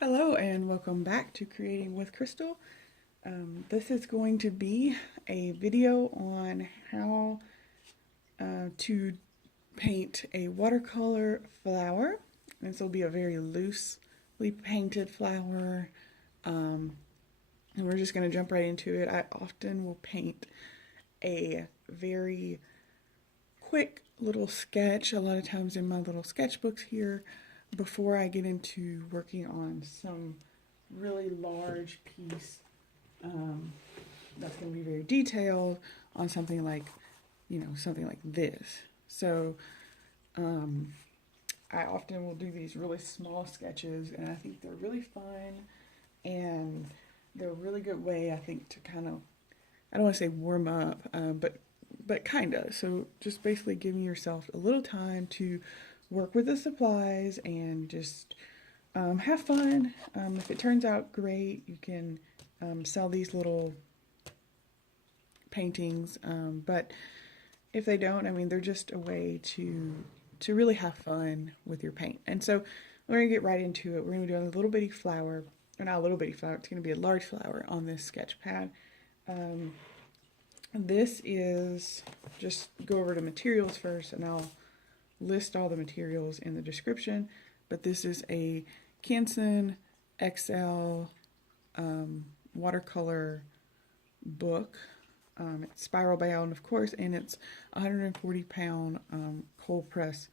Hello and welcome back to Creating with Crystal. This is going to be a video on how to paint a watercolor flower. This will be a very loosely painted flower, and we're just going to jump right into it. I often will paint a very quick little sketch, a lot of times in my little sketchbooks here, before I get into working on some really large piece that's going to be very detailed on something like, something like this. So I often will do these really small sketches, and I think they're really fun, and they're a really good way, I think, to kind of, I don't want to say warm up, but kind of. So just basically giving yourself a little time to work with the supplies and just have fun. If it turns out great, you can sell these little paintings. But if they don't, I mean, they're just a way to really have fun with your paint. And so we're going to get right into it. We're going to be doing a little bitty flower, or not a little bitty flower, it's going to be a large flower on this sketch pad. This is, just go over to materials first, and I'll list all the materials in the description, but this is a Canson XL watercolor book. It's spiral bound, of course, and it's 140-pound cold press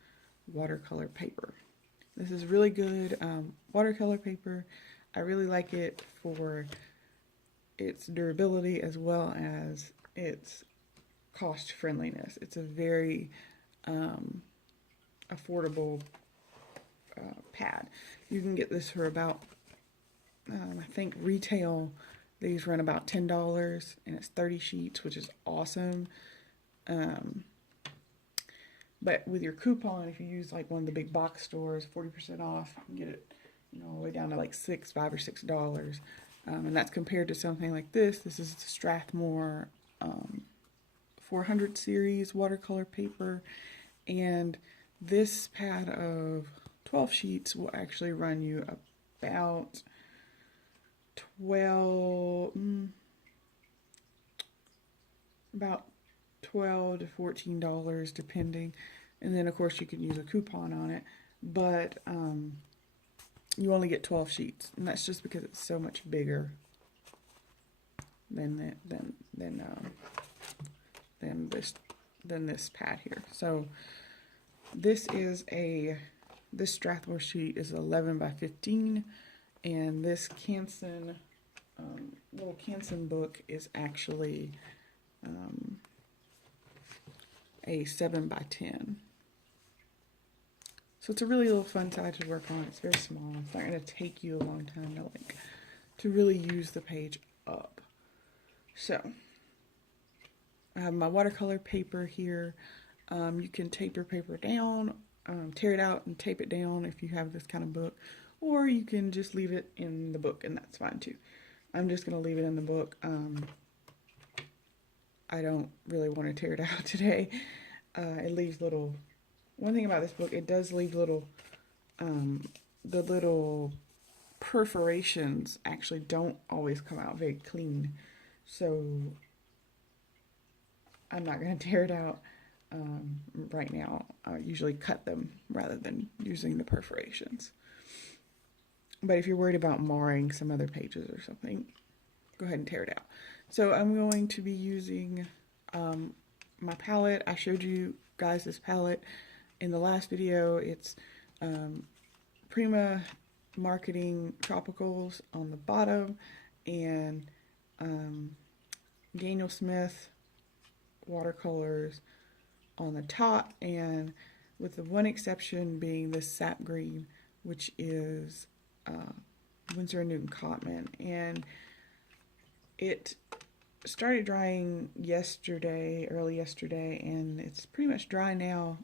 watercolor paper. This is really good watercolor paper. I really like it for its durability as well as its cost friendliness. It's a very affordable pad. You can get this for about, I think retail, these run about $10, and it's 30 sheets, which is awesome. But with your coupon, if you use like one of the big box stores, 40% off, you can get it, all the way down to like $5 or $6. And that's compared to something like this. This is the Strathmore 400 series watercolor paper, and this pad of 12 sheets will actually run you about $12 to $14 depending, and then of course you can use a coupon on it, but you only get 12 sheets, and that's just because it's so much bigger than this pad here. So this Strathmore sheet is 11 by 15, and this Canson little Canson book is actually a 7 by 10. So it's a really little fun size to work on. It's very small. It's not going to take you a long time to really use the page up. So I have my watercolor paper here. You can tape your paper down, tear it out and tape it down if you have this kind of book, or you can just leave it in the book, and that's fine too. I'm just going to leave it in the book. I don't really want to tear it out today. It leaves little, one thing about this book, it does leave little, the little perforations actually don't always come out very clean. So I'm not going to tear it out right now. I usually cut them rather than using the perforations. But if you're worried about marring some other pages or something, go ahead and tear it out. So I'm going to be using my palette. I showed you guys this palette in the last video. It's Prima Marketing Tropicals on the bottom, and Daniel Smith Watercolors on the top, and with the one exception being this sap green, which is Windsor and Cotman. And it started drying yesterday, early yesterday, and it's pretty much dry now.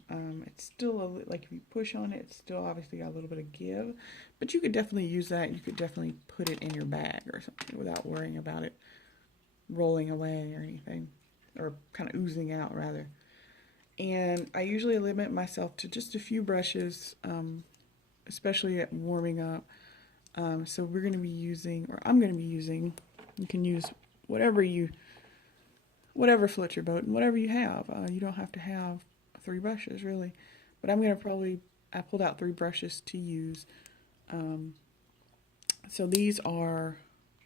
It's still like if you push on it, it's still obviously got a little bit of give, but you could definitely use that. You could definitely put it in your bag or something without worrying about it rolling away or anything, or kind of oozing out rather. And I usually limit myself to just a few brushes, especially at warming up. So we're going to be using, or I'm going to be using, you can use whatever floats your boat and whatever you have. You don't have to have 3 brushes really, but I'm going to I pulled out 3 brushes to use. So these are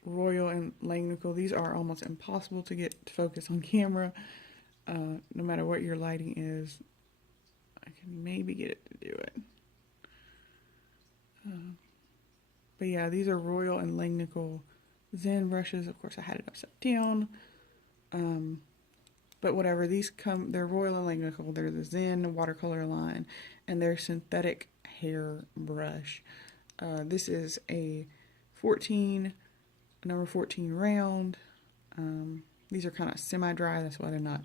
Royal and Langnickel. These are almost impossible to get to focus on camera, no matter what your lighting is. I can maybe get it to do it. But yeah, these are Royal and Langnickel Zen brushes. Of course, I had it upside down. But whatever, they're Royal and Langnickel. They're the Zen watercolor line, and they're synthetic hair brush. This is a number 14 round. These are kind of semi-dry, that's why they're not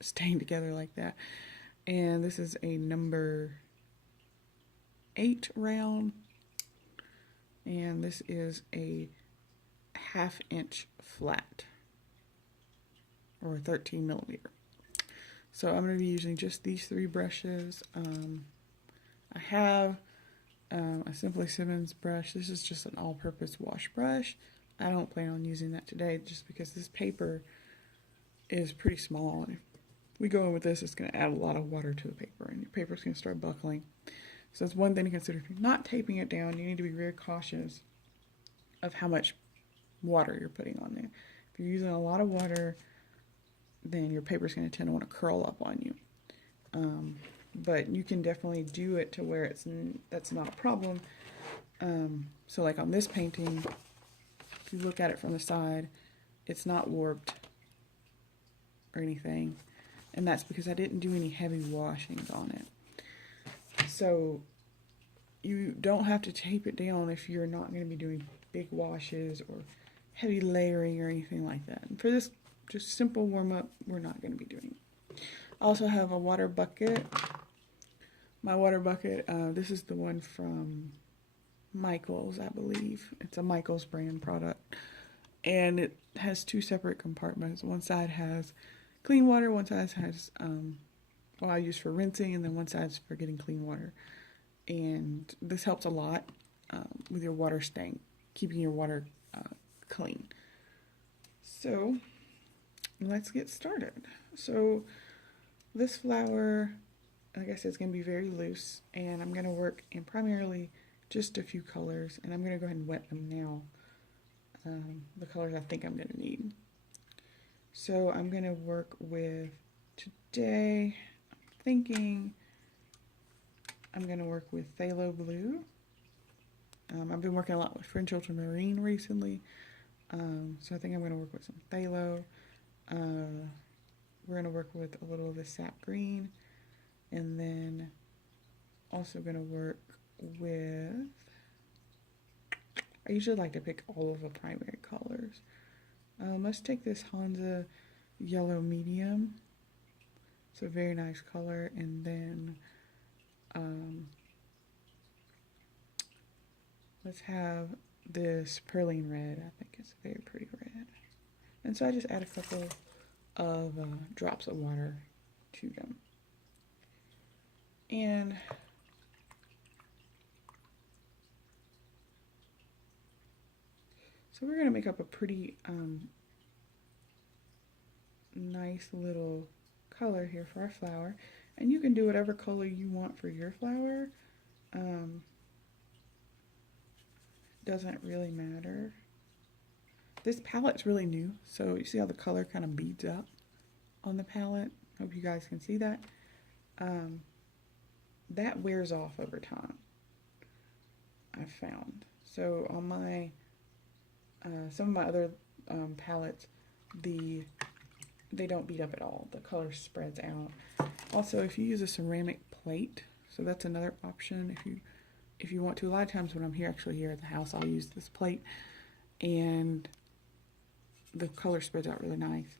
staying together like that. And this is a number 8 round. And this is a 1/2 inch flat, or 13 millimeter. So I'm going to be using just these 3 brushes. I have a Simply Simmons brush. This is just an all-purpose wash brush. I don't plan on using that today just because this paper is pretty small. If we go in with this, it's going to add a lot of water to the paper, and your paper's going to start buckling. So it's one thing to consider. If you're not taping it down, you need to be very cautious of how much water you're putting on there. If you're using a lot of water, then your paper's going to tend to want to curl up on you. But you can definitely do it to where that's not a problem. So like on this painting, if you look at it from the side, it's not warped or anything. And that's because I didn't do any heavy washings on it. So you don't have to tape it down if you're not going to be doing big washes or heavy layering or anything like that. And for this just simple warm-up, we're not going to be doing it. I also have a water bucket. My water bucket, this is the one from Michaels, I believe. It's a Michaels brand product. And it has 2 separate compartments. One side has clean water, one side has I use for rinsing, and then one side's for getting clean water. And this helps a lot with your water keeping your water clean. So let's get started. So this flower, like I said, is going to be very loose, and I'm going to work in primarily just a few colors, and I'm going to go ahead and wet them now, the colors I think I'm going to need. So I'm going to work with, today, I'm going to work with Phthalo Blue. I've been working a lot with French Ultramarine recently, so I think I'm going to work with some Phthalo. We're going to work with a little of the Sap Green, and then also going to work with, I usually like to pick all of the primary colors. Let's take this Hansa Yellow Medium. It's a very nice color, and then let's have this Perline Red. I think it's a very pretty red. And so I just add a couple of drops of water to them. And so we're going to make up a pretty nice little color here for our flower. And you can do whatever color you want for your flower. Doesn't really matter. This palette's really new, so you see how the color kind of beads up on the palette? Hope you guys can see that. That wears off over time, I've found. So on my some of my other palettes, they don't beat up at all. The color spreads out. Also, if you use a ceramic plate, so that's another option if you want to. A lot of times when I'm here at the house, I'll use this plate, and the color spreads out really nice.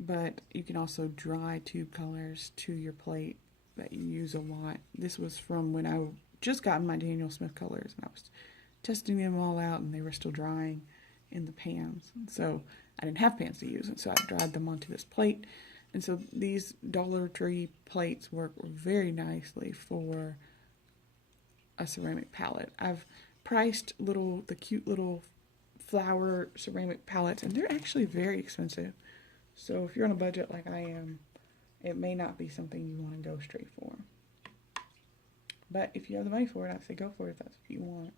But you can also dry tube colors to your plate that you use a lot. This was from when I just got my Daniel Smith colors, and I was testing them all out, and they were still drying in the pans. So I didn't have pans to use, and so I dried them onto this plate. And so these Dollar Tree plates work very nicely for a ceramic palette. I've priced the cute little flower ceramic palettes, and they're actually very expensive. So if you're on a budget like I am, it may not be something you want to go straight for. But if you have the money for it, I say go for it if that's what you want.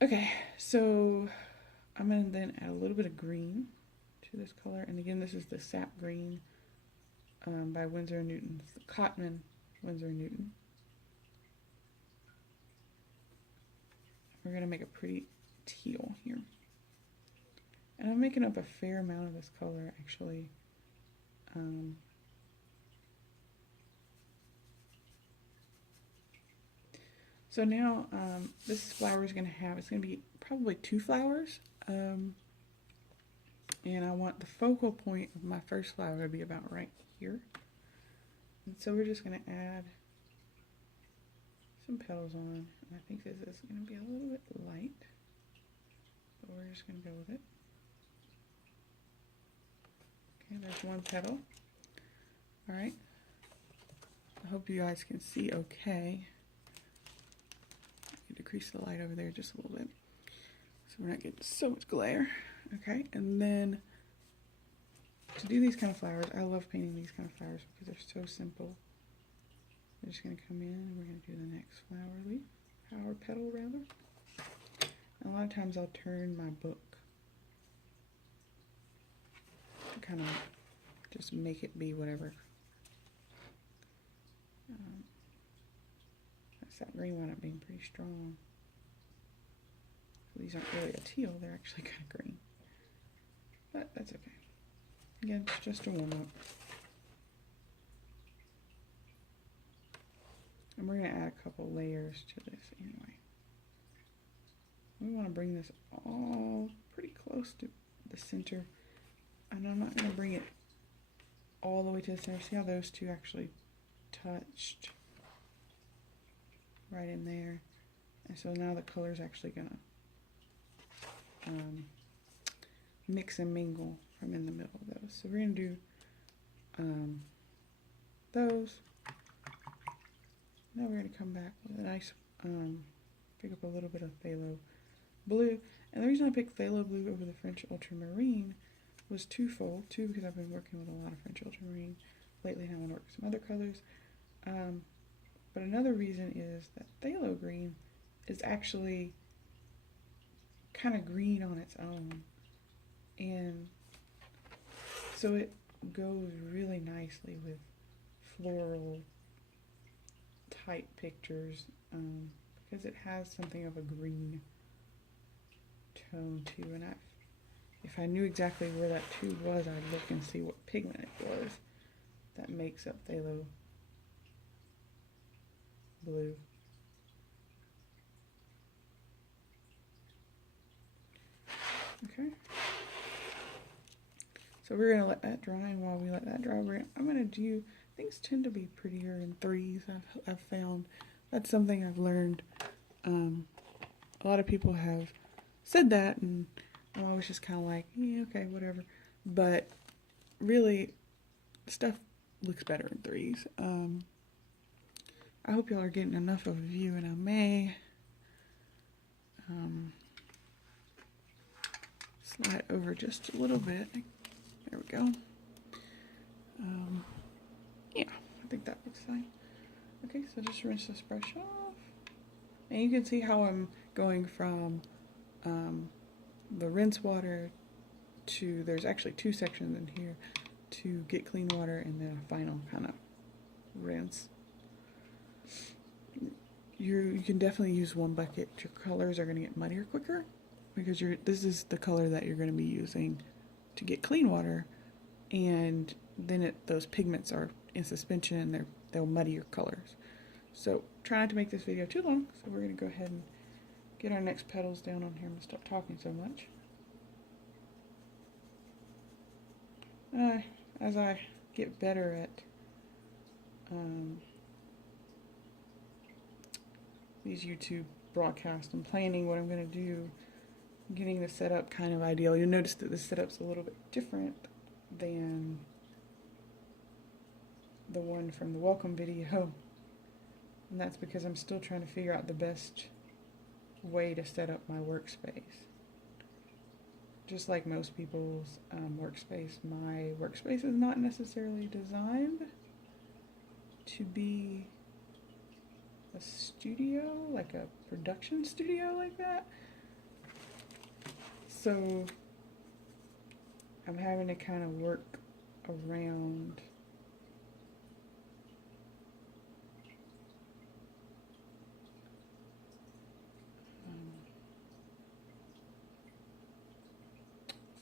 Okay, so I'm going to then add a little bit of green to this color. And again, this is the Sap Green by Windsor & Newton. It's the Cotman Windsor & Newton. We're going to make a pretty teal here. And I'm making up a fair amount of this color, actually. So now this flower is going to have, it's going to be probably 2 flowers. And I want the focal point of my first flower to be about right here. And so we're just going to add some petals on. And I think this is going to be a little bit light. But we're just going to go with it. Okay, there's one petal. Alright. I hope you guys can see okay. Decrease the light over there just a little bit so we're not getting so much glare. Okay, and then to do these kind of flowers, I love painting these kind of flowers because they're so simple. We're just going to come in and we're going to do the next flower leaf, flower petal rather. And a lot of times I'll turn my book to kind of just make it be whatever. That green wound up being pretty strong. These aren't really a teal, they're actually kind of green. But that's okay. Again, it's just a warm up. And we're going to add a couple layers to this anyway. We want to bring this all pretty close to the center. And I'm not going to bring it all the way to the center. See how those two actually touched? Right in there. And so now the color is actually going to mix and mingle from in the middle of those. So we're going to do those. Now we're going to come back with a nice, pick up a little bit of phthalo blue. And the reason I picked phthalo blue over the French ultramarine was twofold. Two, because I've been working with a lot of French ultramarine lately, and I want to work with some other colors. But another reason is that phthalo green is actually kind of green on its own. And so it goes really nicely with floral type pictures because it has something of a green tone too. And if I knew exactly where that tube was, I'd look and see what pigment it was that makes up phthalo blue. Okay. So we're going to let that dry, and while we let that dry, I'm going to do, things tend to be prettier in 3s, I've found. That's something I've learned. A lot of people have said that, and I was just kind of like, yeah, okay, whatever. But really, stuff looks better in 3s. I hope y'all are getting enough of a view, and I may slide over just a little bit. There we go. Yeah, I think that looks fine. Okay, so just rinse this brush off. And you can see how I'm going from the rinse water to, there's actually 2 sections in here, to get clean water and then a final kind of rinse. You can definitely use 1 bucket. Your colors are going to get muddier quicker because this is the color that you're going to be using to get clean water, and then those pigments are in suspension and they'll muddy your colors. So try not to make this video too long, so we're going to go ahead and get our next petals down on here and stop talking so much. As I get better at these YouTube broadcasts and planning what I'm going to do, getting the setup kind of ideal. You'll notice that the setup's a little bit different than the one from the welcome video. And that's because I'm still trying to figure out the best way to set up my workspace. Just like most people's workspace, my workspace is not necessarily designed to be a studio, like a production studio like that. So I'm having to kind of work around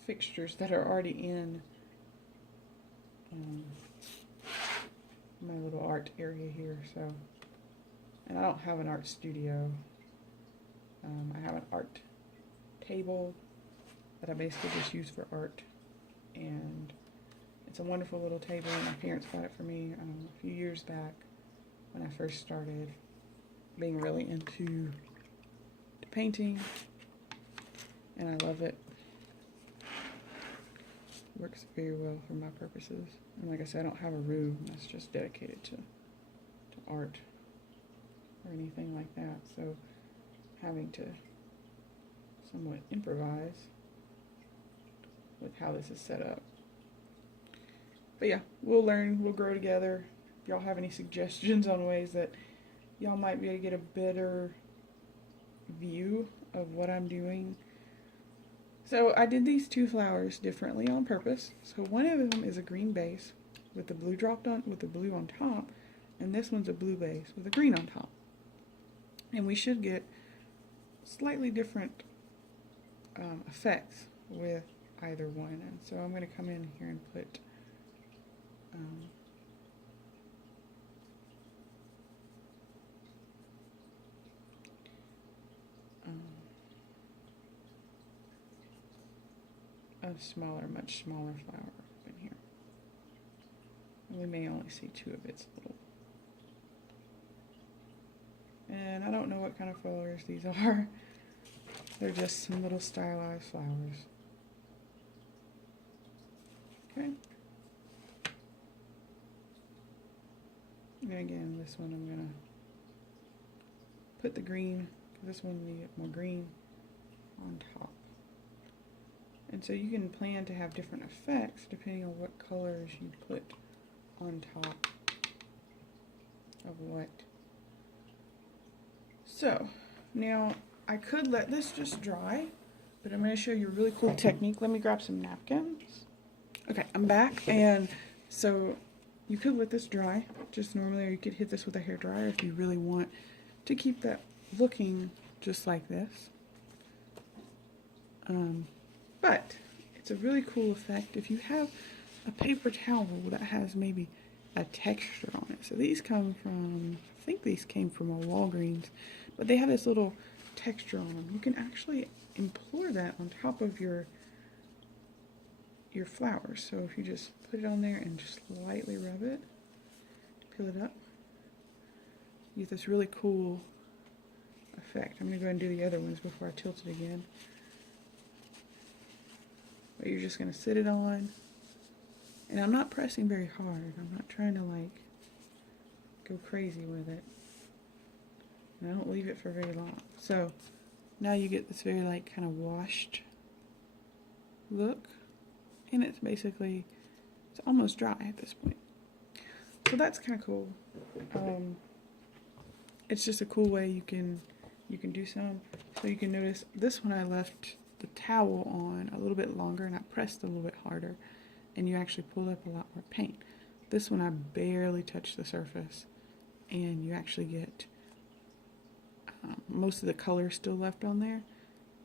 fixtures that are already in my little art area here. So, and I don't have an art studio. I have an art table that I basically just use for art, and it's a wonderful little table. My parents got it for me a few years back when I first started being really into painting, and I love it. Works very well for my purposes. And like I said, I don't have a room that's just dedicated to art or anything like that. So having to somewhat improvise with how this is set up. But yeah, we'll learn, we'll grow together. If y'all have any suggestions on ways that y'all might be able to get a better view of what I'm doing. So I did these two flowers differently on purpose. So one of them is a green base with the blue on top, and this one's a blue base with a green on top. And we should get slightly different effects with either one. And so I'm going to come in here and put a much smaller flower in here. And we may only see two of its little. And I don't know what kind of flowers these are. They're just some little stylized flowers. Okay. And again, this one I'm gonna put the green, this one needs more green on top. And so you can plan to have different effects depending on what colors you put on top of what. So now I could let this just dry, but I'm going to show you a really cool technique. Let me grab some napkins. Okay, I'm back, and so you could let this dry just normally, or you could hit this with a hairdryer if you really want to keep that looking just like this. But it's a really cool effect if you have a paper towel that has maybe a texture on it. So these come from, I think these came from a Walgreens, but they have this little texture on them. You can actually employ that on top of your flowers. So if you just put it on there and just lightly rub it, peel it up, you get this really cool effect. I'm going to go ahead and do the other ones before I tilt it again. But you're just going to sit it on, and I'm not pressing very hard. I'm not trying to like go crazy with it, and I don't leave it for very long. So now you get this very like kind of washed look, and it's basically, it's almost dry at this point. So that's kind of cool. It's just a cool way you can do some. So you can notice this one I left the towel on a little bit longer and I pressed a little bit harder, and you actually pulled up a lot more paint. This one I barely touched the surface, and you actually get most of the color still left on there,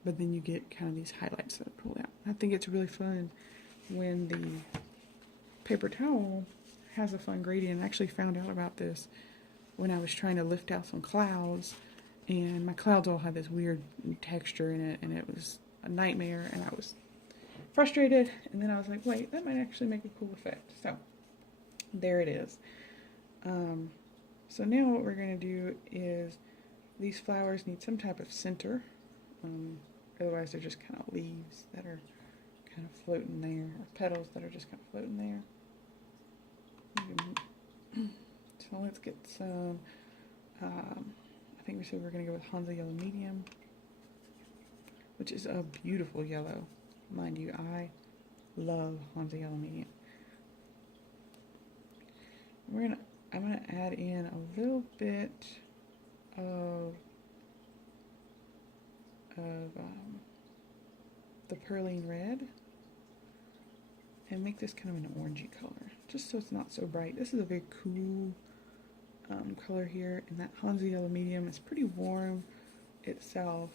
but then you get kind of these highlights that I pull out. I think it's really fun when the paper towel has a fun gradient. I actually found out about this when I was trying to lift out some clouds, and my clouds all had this weird texture in it, and it was a nightmare, and I was frustrated, and then I was like, wait, that might actually make a cool effect. So there it is. So now what we're going to do is, these flowers need some type of center, otherwise they're just kind of leaves that are kind of floating there, or petals that are just kind of floating there. So let's get some I think we said we're going to go with Hansa Yellow Medium, which is a beautiful yellow. Mind you, I love Hansa Yellow Medium. I'm gonna add in a little bit of the Perline Red and make this kind of an orangey color, just so it's not so bright. This is a very cool color here, and that Hansa Yellow Medium is pretty warm itself.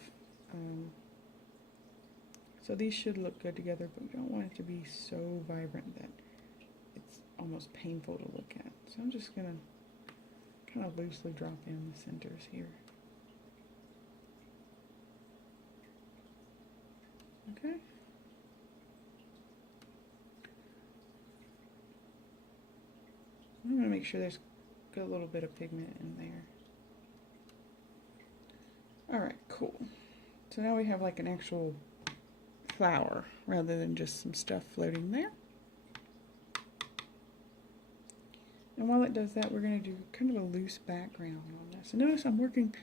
So these should look good together, but we don't want it to be so vibrant that it's almost painful to look at. So I'm just gonna kind of loosely drop in the centers here. Okay. I'm gonna make sure there's a little bit of pigment in there. Alright, cool. So now we have like an actual flower rather than just some stuff floating there. And while it does that, we're going to do kind of a loose background on this. And notice I'm working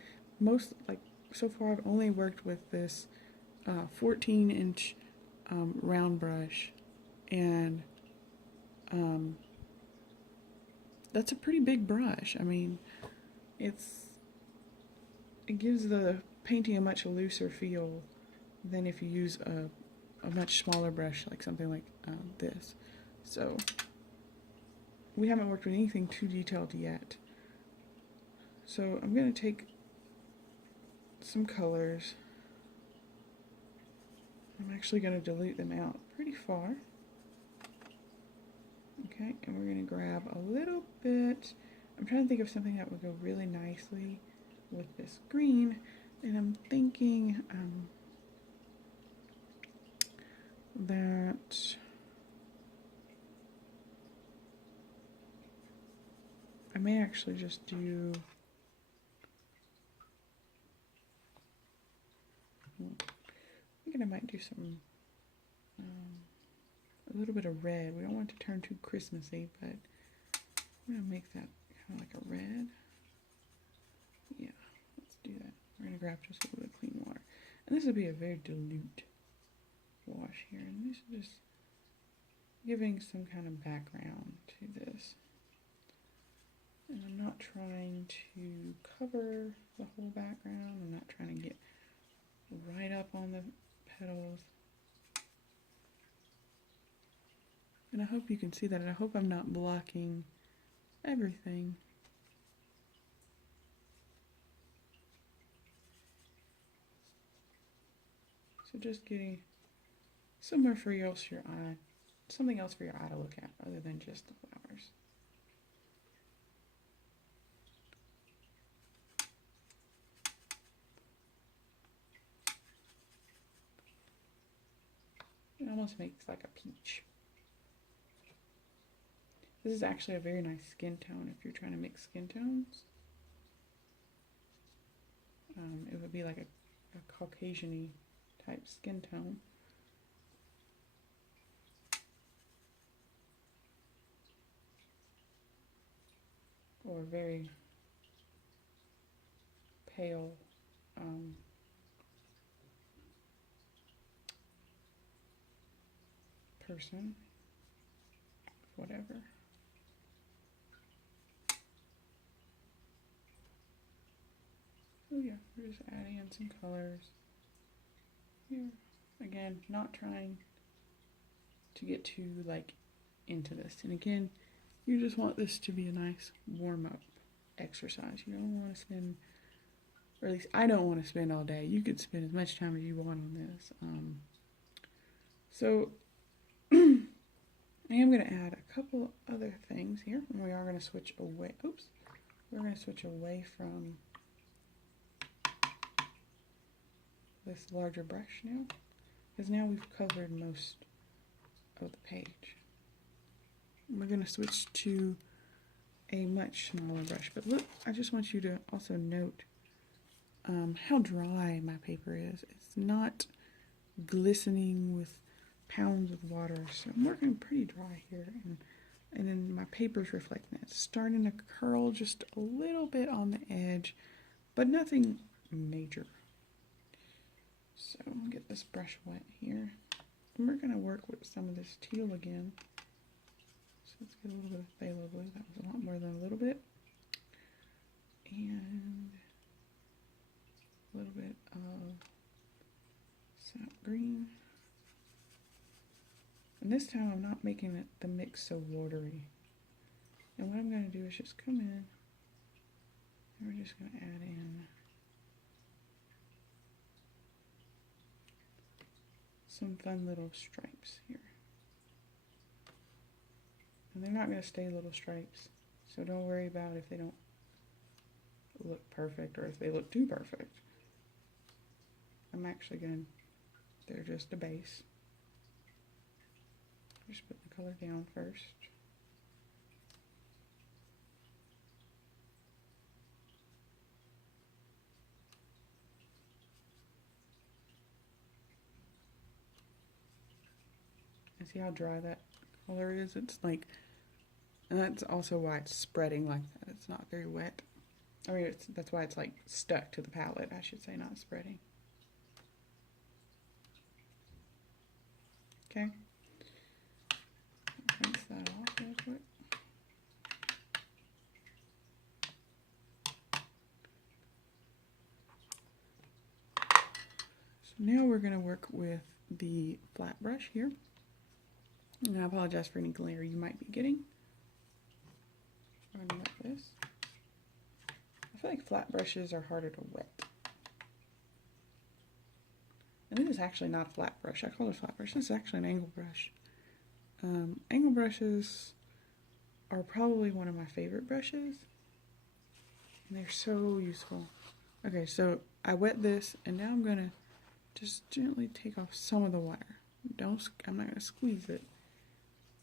so far I've only worked with this 14-inch round brush, and that's a pretty big brush. I mean, it gives the painting a much looser feel than if you use a much smaller brush, like something like this. So we haven't worked with anything too detailed yet. So I'm going to take some colors. I'm actually going to dilute them out pretty far. Okay, and we're going to grab a little bit. I'm trying to think of something that would go really nicely with this green, and I'm thinking that I may actually just do I think I might do some a little bit of red. We don't want it to turn too Christmassy, but I'm going to make that kind of like a red. Yeah, let's do that. We're going to grab just a little bit of clean water. And this would be a very dilute wash here. And this is just giving some kind of background to this. And I'm not trying to cover the whole background. I'm not trying to get right up on the petals. And I hope you can see that, and I hope I'm not blocking everything. So just getting somewhere for your eye, something else for your eye to look at other than just the flowers. It almost makes like a peach. This is actually a very nice skin tone if you're trying to mix skin tones. It would be like a Caucasian-y type skin tone. Or very pale person, whatever. So yeah, we're just adding in some colors here. Again, not trying to get too like into this. And again, you just want this to be a nice warm-up exercise. You don't want to spend, or at least I don't want to spend all day. You could spend as much time as you want on this. So I am going to add a couple other things here. And we are going to switch away. Oops. We're going to switch away from this larger brush now, because now we've covered most of the page. We're going to switch to a much smaller brush, but look, I just want you to also note how dry my paper is. It's not glistening with pounds of water, so I'm working pretty dry here, and and then my paper's reflecting it. It's starting to curl just a little bit on the edge, but nothing major. So I'll get this brush wet here. And we're going to work with some of this teal again. So let's get a little bit of phthalo blue. That was a lot more than a little bit. And a little bit of sap green. And this time I'm not making it the mix so watery. And what I'm going to do is just come in and we're just going to add in some fun little stripes here. And they're not going to stay little stripes, so don't worry about if they don't look perfect or if they look too perfect. I'm actually going to, they're just a base. Just put the color down first. And see how dry that color is? It's like, and that's also why it's spreading like that. It's not very wet. I mean, that's why it's like stuck to the palette, I should say, not spreading. Okay. Rinse that off real quick. So now we're going to work with the flat brush here. And I apologize for any glare you might be getting. Running like this. I feel like flat brushes are harder to wet. And this is actually not a flat brush. I call it a flat brush. This is actually an angle brush. Angle brushes are probably one of my favorite brushes. And they're so useful. Okay, so I wet this, and now I'm going to just gently take off some of the water. I'm not going to squeeze it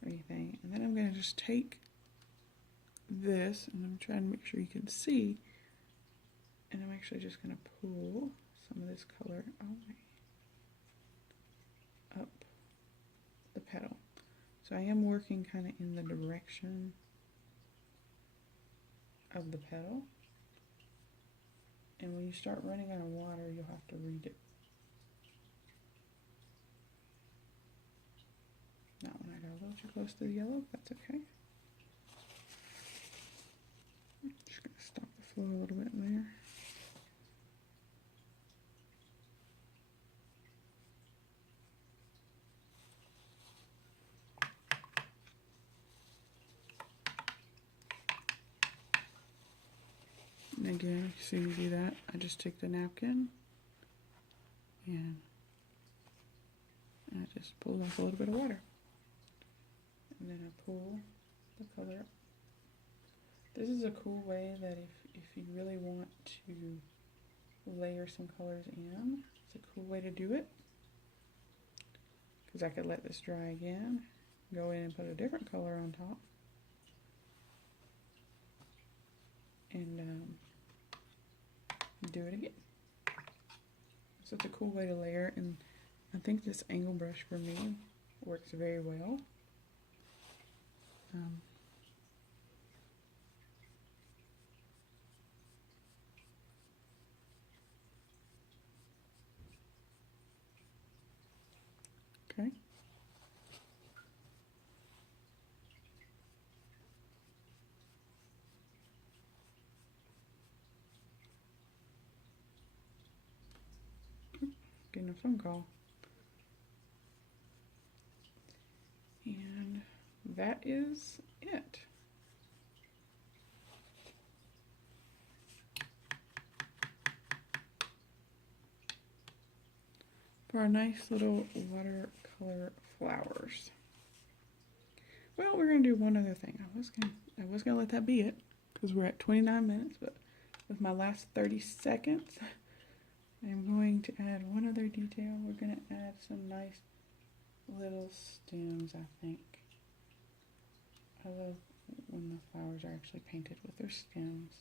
or anything. And then I'm going to just take this, and I'm trying to make sure you can see, and I'm actually just going to pull some of this color away up the petal. So I am working kind of in the direction of the petal, and when you start running out of water, you'll have to read it. That one I got a little too close to the yellow, that's okay. I'm just going to stop the flow a little bit there. And again, so you do that, I just take the napkin and I just pull off a little bit of water. And then I pull the color up. This is a cool way that if you really want to layer some colors in, it's a cool way to do it. Because I could let this dry again, go in and put a different color on top. And do it again. So it's a cool way to layer, and I think this angle brush for me works very well. Okay. Getting a phone call. And that is it. For our nice little watercolor flowers. Well, we're gonna do one other thing. I was gonna let that be it because we're at 29 minutes, but with my last 30 seconds, I'm going to add one other detail. We're gonna add some nice little stems, I think. I love when the flowers are actually painted with their stems.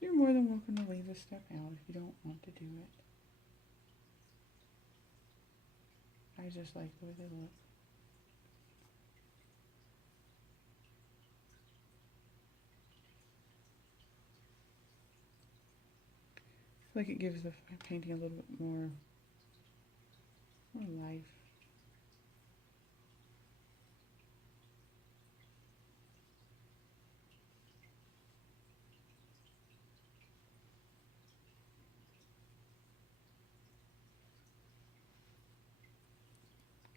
You're more than welcome to leave this stuff out if you don't want to do it. I just like the way they look. feel like it gives the painting a little bit more life.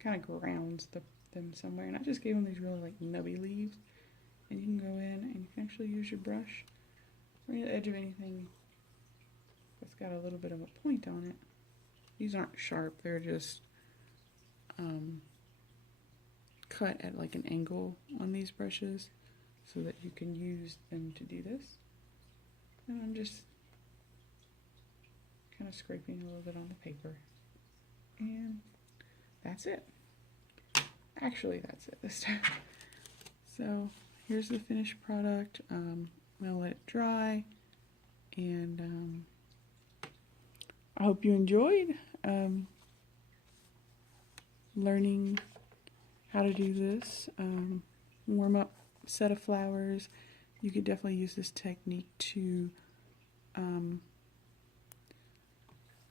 Kind of grounds them somewhere, and I just gave them these really like nubby leaves, and you can go in and you can actually use your brush right at the edge of anything that's got a little bit of a point on it. These aren't sharp, they're just cut at like an angle on these brushes so that you can use them to do this. And I'm just kind of scraping a little bit on the paper, and that's it. Actually, that's it this time. So here's the finished product. I'm gonna let it dry, and I hope you enjoyed learning how to do this warm up set of flowers. You could definitely use this technique to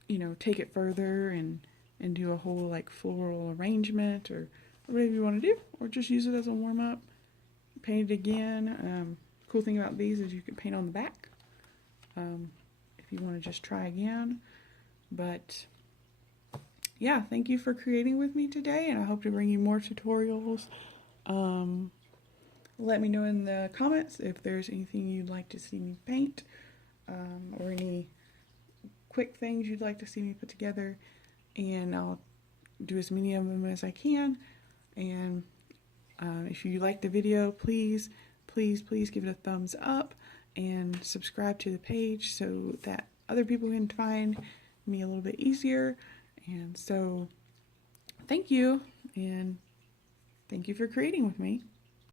you know, take it further and do a whole like floral arrangement or whatever you want to do, or just use it as a warm up. Paint it again. Cool thing about these is you can paint on the back if you want to just try again. But yeah, thank you for creating with me today, and I hope to bring you more tutorials. Let me know in the comments if there's anything you'd like to see me paint, or any quick things you'd like to see me put together, and I'll do as many of them as I can. And if you like the video, please give it a thumbs up and subscribe to the page so that other people can find me a little bit easier. And so thank you, and thank you for creating with me.